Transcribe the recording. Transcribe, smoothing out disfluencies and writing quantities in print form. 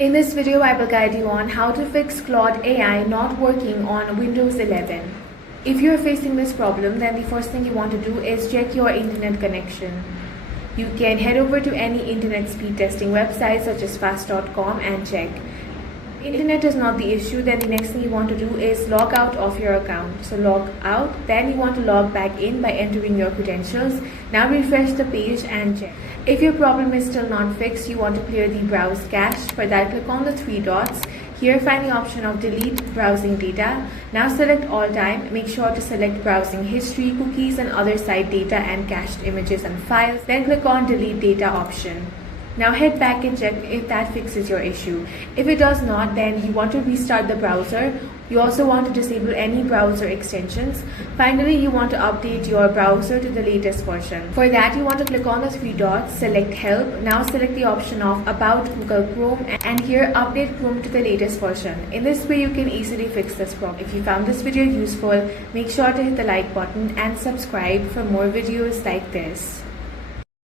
In this video, I will guide you on how to fix Claude AI not working on Windows 11. If you are facing this problem, then the first thing you want to do is check your internet connection. You can head over to any internet speed testing website such as fast.com and check. Internet is not the issue, then the next thing you want to do is log out of your account. So log out, then you want to log back in by entering your credentials. Now refresh the page and check. If your problem is still not fixed, you want to clear the browse cache. For that, click on the three dots. Here, find the option of delete browsing data. Now select all time. Make sure to select browsing history, cookies and other site data and cached images and files. Then click on delete data option. Now head back and check if that fixes your issue. If it does not, then you want to restart the browser. You also want to disable any browser extensions. Finally, you want to update your browser to the latest version. For that, you want to click on the three dots, select help. Now select the option of about Google Chrome and here update Chrome to the latest version. In this way, you can easily fix this problem. If you found this video useful, make sure to hit the like button and subscribe for more videos like this.